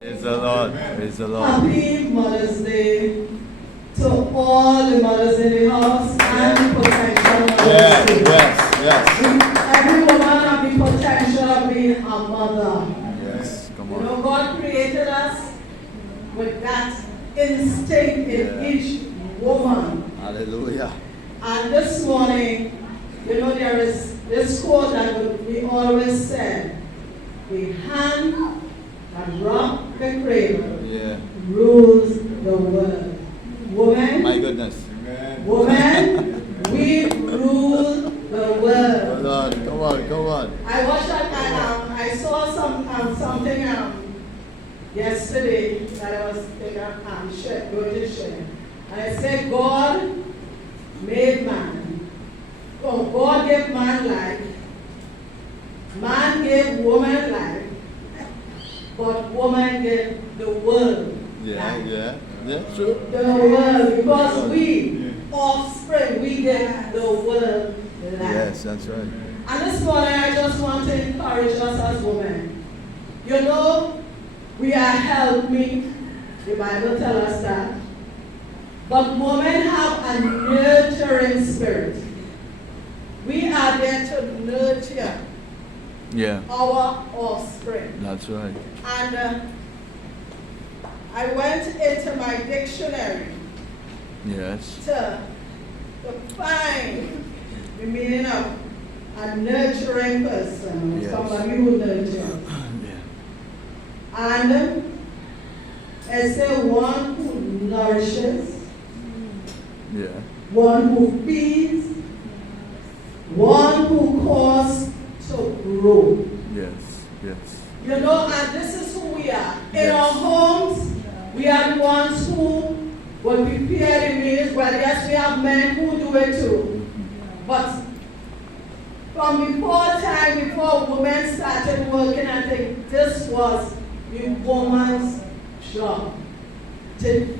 Praise the Lord. Praise the Lord. Happy Mother's Day to all the mothers in the house and potential mothers too. Yes. Every woman have the potential of being a mother. Yes. Come You on. know, God created us with that instinct in each woman. Hallelujah. And this morning, you know, there is this quote that we always said, the hand that rock the cradle Yeah. rules the world. Woman, My goodness. woman, we rule the Come world. on. Come on. Come on. I watched that, I saw something yesterday that I was going to share. And I said, God made man. Oh, God gave man life. Man gave woman life. But woman gave the world life. Yeah. True. The world, because we, offspring, we get the world life. Yes, that's right. And this morning, I just want to encourage us as women. You know, we are helpmeet. The Bible tells us that. But women have a nurturing spirit. We are there to nurture Yeah. our offspring. That's right. And I went into my dictionary Yes. to find the meaning of a nurturing person, Yes. somebody who nurtures. Yeah. And it says one who nourishes, Yeah. one who feeds, one who causes to grow. Yes. Yes. You know, and this is who we are. In Yes. our homes, we are the ones who will prepare the meals. Well, yes, we have men who do it too. But from before women started working, I think this was the woman's job to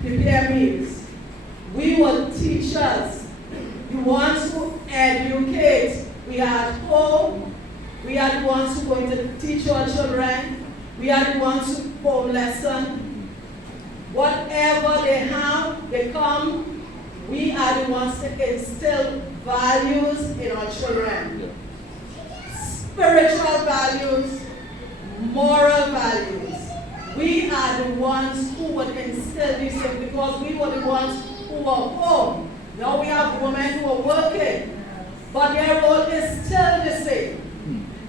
prepare meals. We were teachers, the ones who educate. We are at home. We are the ones who are going to teach our children. We are the ones who home lesson. Whatever they have, they come. We are the ones to instill values in our children. Spiritual values, moral values. We are the ones who would instill these things because we were the ones who were home. Now we have women who are working, but their role is still the same.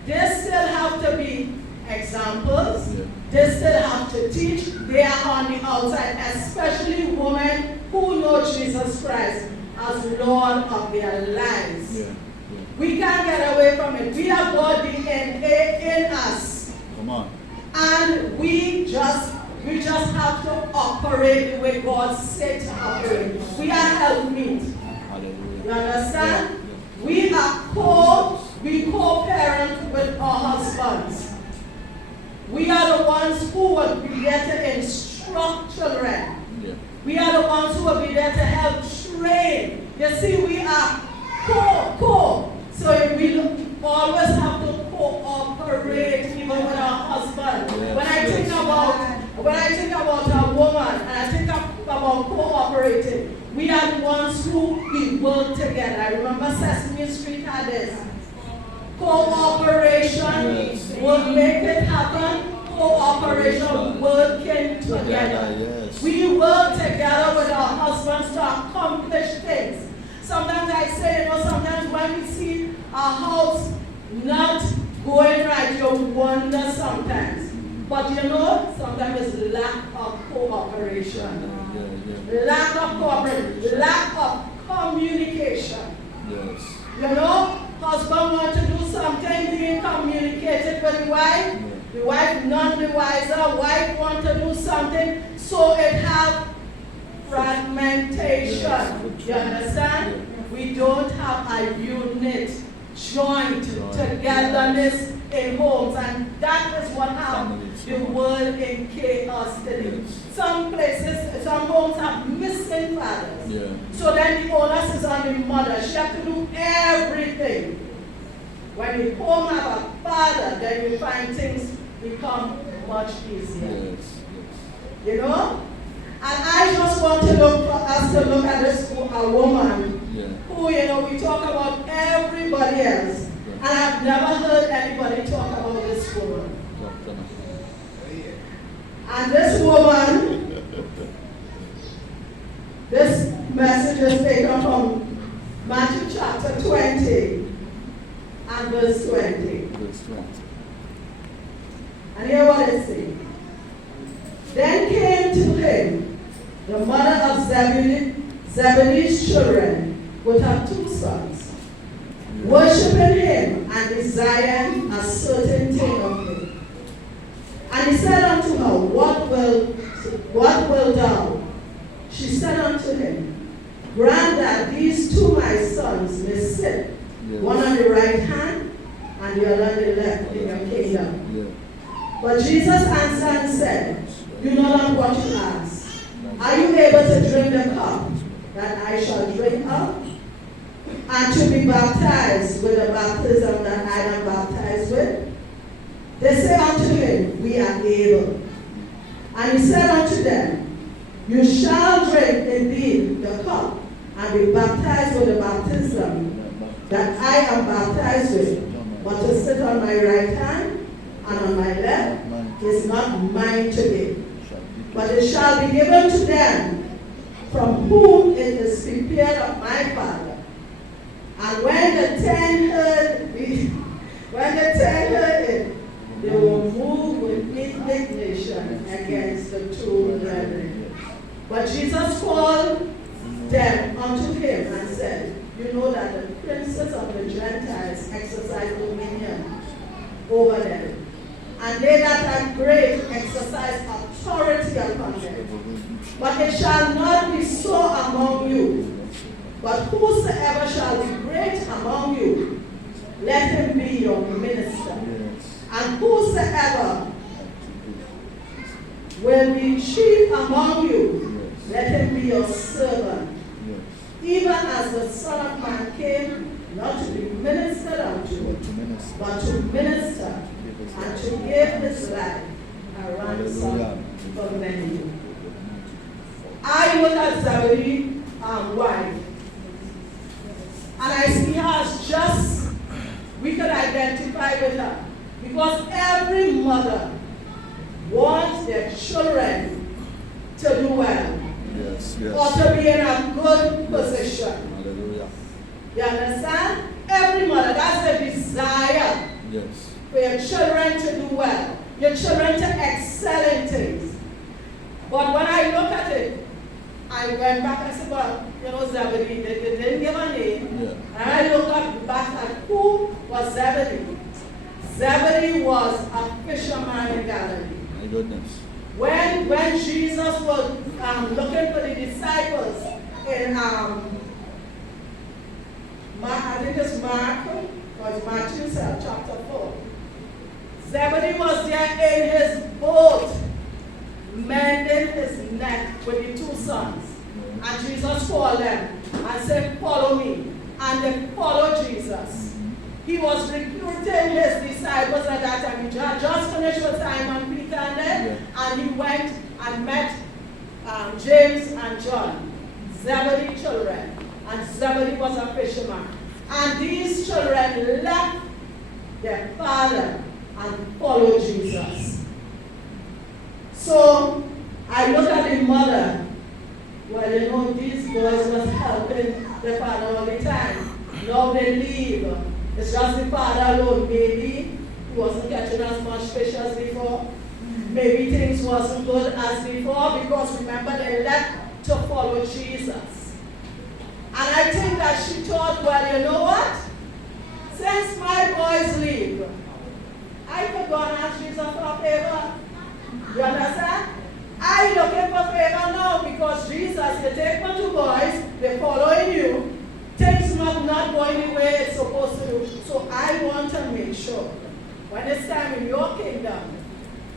They still have to be examples. Yeah. They still have to teach. They are on the outside, especially women who know Jesus Christ as Lord of their lives. Yeah. We can't get away from it. We have God DNA in us. Come on. And we just have to operate the way God said to operate. We are helpmeet. Hallelujah. You understand? Yeah. We co-parent with our husbands. We are the ones who will be there to instruct children. Yeah. We are the ones who will be there to help train. You see, we are co. So we always have to cooperate even with our husband. Yes, When I think about a woman and I think about cooperating, we are the ones who we work together. I remember Sesame Street had this. Cooperation Yes. will make it happen. Cooperation, working together. Yes. We work together with our husbands to accomplish things. Sometimes I say, sometimes when we see our house not going right, you wonder sometimes. But sometimes it's lack of cooperation. Yeah. Lack of cooperation. Lack of communication. Yes. Husband wants to do something, being communicated with the wife. Yeah. The wife none the wiser. Wife wants to do something, so it have fragmentation. Yes. You understand? Yeah. We don't have a unit, joint, togetherness in homes, and that is what has the world in chaos today. Yes. Some places, some homes have missing fathers. Yeah. So then the onus is on the mother. She has to do everything. When the home have a father, then you find things become much easier. Yes. You know? And I just want to look for us to look at this a woman who, you know, we talk about everybody else. And I've never heard anybody talk about this woman. And this woman, this message is taken from Matthew chapter 20 and verse 20. And hear what it says. Then came to him the mother of Zebedee's children with her 2 sons, worshiping him and desiring a certain thing of him. And he said unto her, What wilt thou? She said unto him, Grant that these 2 my sons may sit, one on the right hand and the other on the left in your kingdom. But Jesus answered and said, You know not what you ask. Are you able to drink the cup that I shall drink of? And to be baptized with the baptism that I am baptized with? They say unto him, We are able. And he said unto them, You shall drink indeed the cup, and be baptized with the baptism that I am baptized with. But to sit on my right hand and on my left is not mine to give, but it shall be given to them from whom it is prepared of my Father. And when the 10 heard it, they were moved with indignation against the 2 brethren. But Jesus called them unto him and said, You know that the princes of the Gentiles exercise dominion over them, and they that are great exercise authority upon them. But it shall not be so among you. But whosoever shall be great among you, let him be your minister. And whosoever will be chief among you, let him be your servant. Even as the Son of Man came not to be ministered unto, but to minister and to give his life a ransom for many. I look at Zebedee's wife, and I see her as just, we could identify with her. Because every mother wants their children to do well. Or to be in a good position. Hallelujah. You understand? Every mother, that's the desire. For your children to do well. Your children to excel in things. But when I look at it, I went back and said, well, you know, Zebedee, they didn't give a name. And I looked back at who was Zebedee. Zebedee was a fisherman in Galilee. My goodness. When Jesus was looking for the disciples in I think it's Mark, or it's Matthew chapter 4. Zebedee was there in his boat, mending his net with the 2 sons. And Jesus called them and said, Follow me. And they followed Jesus. He was recruiting his disciples at that time. He just finished with Simon Peter and them, and he went and met James and John, Zebedee's children. And Zebedee was a fisherman. And these children left their father and followed Jesus. So I look at the mother. Well, you know, these boys was helping the father all the time. Now they leave. It's just the father alone. Maybe he wasn't catching as much fish as before. Maybe things wasn't good as before, because remember, they left to follow Jesus. And I think that she thought, well, you know what? Since my boys leave, I could go and ask Jesus for a favor. You understand? I'm looking for favor now, because Jesus, you take my 2 boys, they're following you. Things not going the way it's supposed to do. So I want to make sure, when it's time in your kingdom,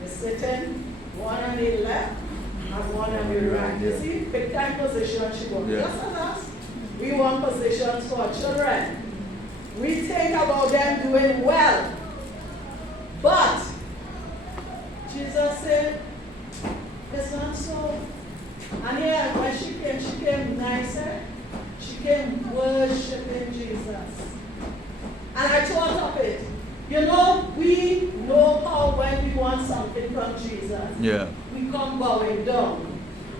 you're sitting one on the left and one on the right. You see, big time position she wants. Just as us, we want positions for our children. We think about them doing well. But Jesus said, it's not so. And here, when she came nicer. She came worshiping Jesus. And I thought of it. You know, we know how when we want something from Jesus, Yeah. we come bowing down.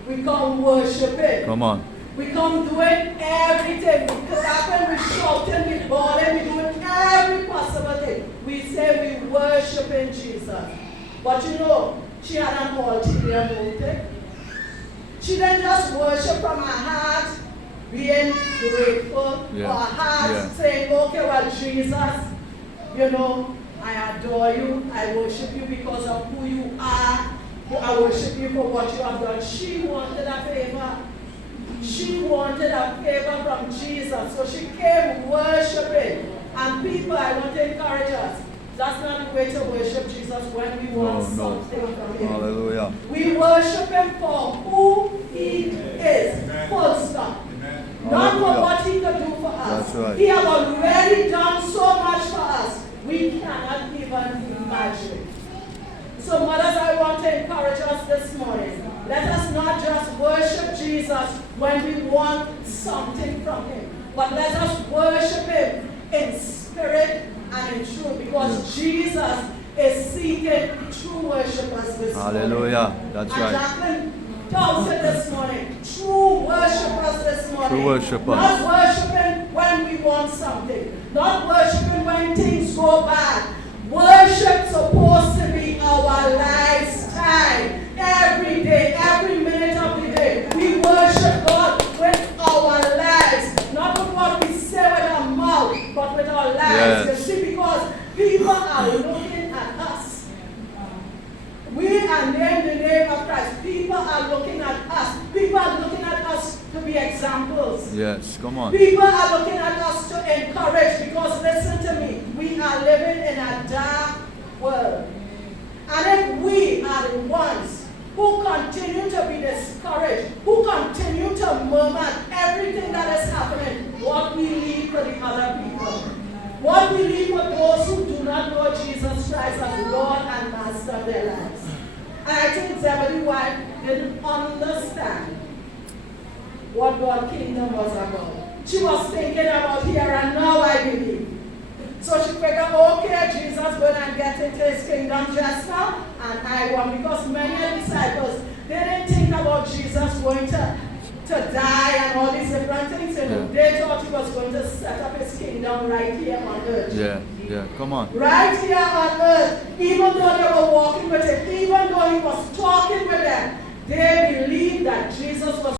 We come worshiping. Come on. We come doing everything. We clapping, we shouting, we bawling, we doing every possible thing. We say we worshiping Jesus. But you know, she had an ulterior motive. She didn't just worship from her heart, being grateful, Yeah. or her heart Yeah. saying, okay, well, Jesus, you know, I adore you, I worship you because of who you are, I worship you for what you have done. She wanted a favor. She wanted a favor from Jesus, so she came worshiping. And people, I want to encourage us. That's not the way to worship Jesus when we want something from Him. Hallelujah. We worship Him for who He is. Full stop. Not for what He could do for us. That's right. He has already done so much for us. We cannot even imagine. So mothers, I want to encourage us this morning. Let us not just worship Jesus when we want something from Him, but let us worship Him in spirit and in truth, because Jesus is seeking true worshipers this morning. Hallelujah. That's And right. Jacqueline tells it this morning. True worshipers this morning. True worshipers. Not worshiping when we want something. Not worshiping when things go bad. Worship supposed to be our lifestyle. Every day, every minute of the day. We worship God with our lives. Not with what we say with our mouth, but with our lives. Yes. You see, because people are looking at us. We are named the name of Christ. People are looking at us. People are looking at us to be examples. Yes. Come on. People are looking at us to encourage, because listen to me, we are living in a dark world. And if we are the ones who continue to be discouraged, who continue to murmur at everything that is happening, what we leave for the other people? What we leave for those who do not know Jesus Christ as Lord and Master of their lives? And I think Zebedee's wife didn't understand what God's kingdom was about. She was thinking about here and now, I believe. So she figured, okay, Jesus going to get into his kingdom just now, and I won't. Because many disciples, they didn't think about Jesus going to die and all these different things. You know. They thought he was going to set up his kingdom right here on earth. Yeah. Come on. Right here on earth, even though they were walking with him, even though he was talking